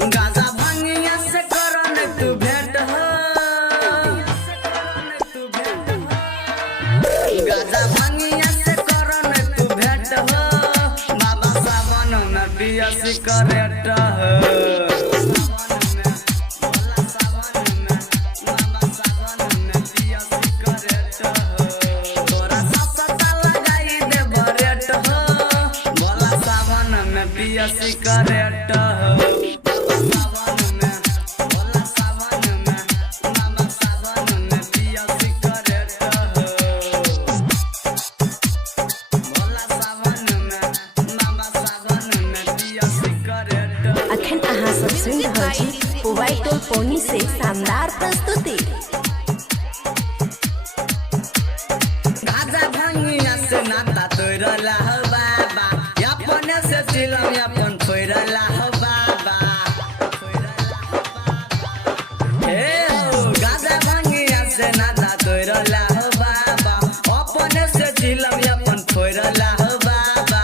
गाजा भांगिया से करन तू भेंट हो, गाजा भांगिया से करन तू भेंट हो, बाबा सावन में पिया सिगरेट हो। पिया सिगरेट हो सावन में, भोला सावन में, मामा सावन में पिया सिगरेट हो, भोला सावन में, मामा सावन में पिया सिगरेट हो। अखन अहाँ सब सुन रहल छी पुवाई टोल पौनी से शानदार प्रस्तुति। गाजा भांगिया से नाता तोड़ला हो बाबा, अपने से चिलम अपन फोड़ला हो बाबा। हे हो गाजा भांगिया से नाता तोड़ला हो बाबा, अपने से चिलम अपन फोड़ला हो बाबा।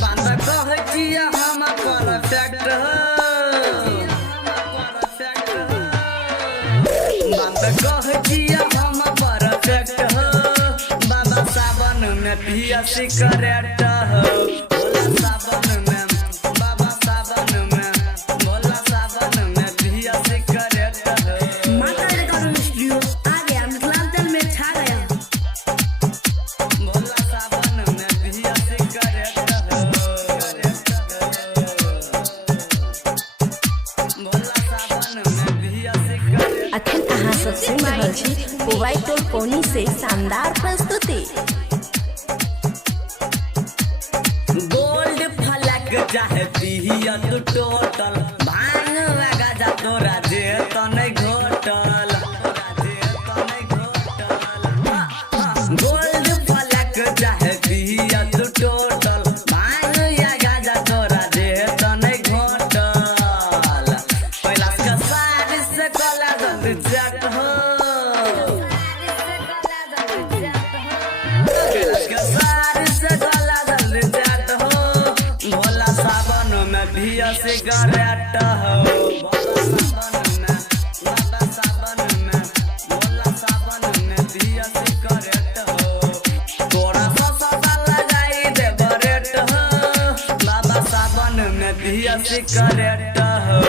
बात कह जिया हम परफेक्ट हो, बात कह जिया हम परफेक्ट हो, बाबा सावन में पिया सिगरेट हो, भोला सावन में, बाबा सावन में, भोला सावन में पिया सिगरेट हो। माता रिकॉर्डिंग स्टूडियो आ गया, मिथिलांचल में छा गया। भोला सावन में पिया सिगरेट हो, भोला सावन में पिया सिगरेट। अखन अहाँ सब सुन रहल छी पुवाई टोल पौनी से शानदार प्रस्तुति। गोल्ड फलक चाहे पिया तू टोटल, भांग गाजा तोरा जे तने घोटल, गोल्ड फलक चाहे पिया तू टोटल, भांग या गाजा तोरा जे तने घोटल। पहिला का सारी से कला जल्दी जट हो, सारी से कला जल्दी जट हो, भोला सावन में पिया सिगरेट हो, भोला सावन में, बाबा सावन में, भोला सावन में पिया सिगरेट हो। तोरा ससा लगाई दे बरेट हो, बाबा सावन में पिया सिगरेट हो।